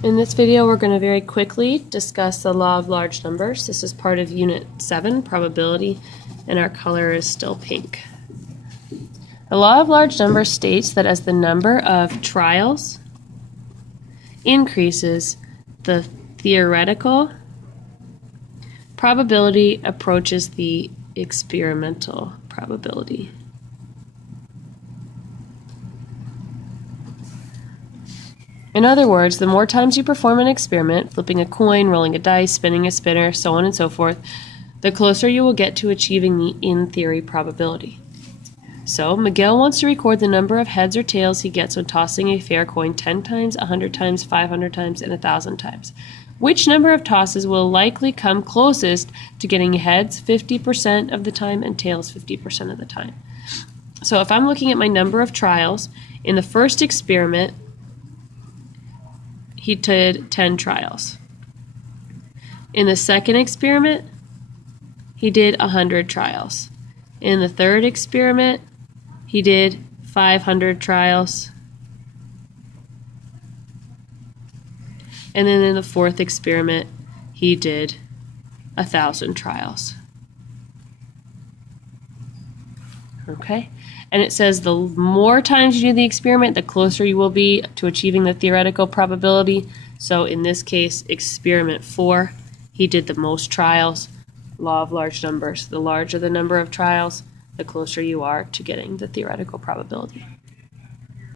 In this video, we're going to very quickly discuss the law of large numbers. This is part of Unit 7, Probability, and our color is still pink. The law of large numbers states that as the number of trials increases, the theoretical probability approaches the experimental probability. In other words, the more times you perform an experiment, flipping a coin, rolling a dice, spinning a spinner, so on and so forth, the closer you will get to achieving the in-theory probability. So, Miguel wants to record the number of heads or tails he gets when tossing a fair coin 10 times, 100 times, 500 times, and 1,000 times. Which number of tosses will likely come closest to getting heads 50% of the time and tails 50% of the time? So if I'm looking at my number of trials, in the first experiment, he did 10 trials. In the second experiment, he did 100 trials. In the third experiment, he did 500 trials. And then in the fourth experiment, he did 1,000 trials. Okay? And it says the more times you do the experiment, the closer you will be to achieving the theoretical probability. So in this case, experiment 4, he did the most trials. Law of large numbers. The larger the number of trials, the closer you are to getting the theoretical probability.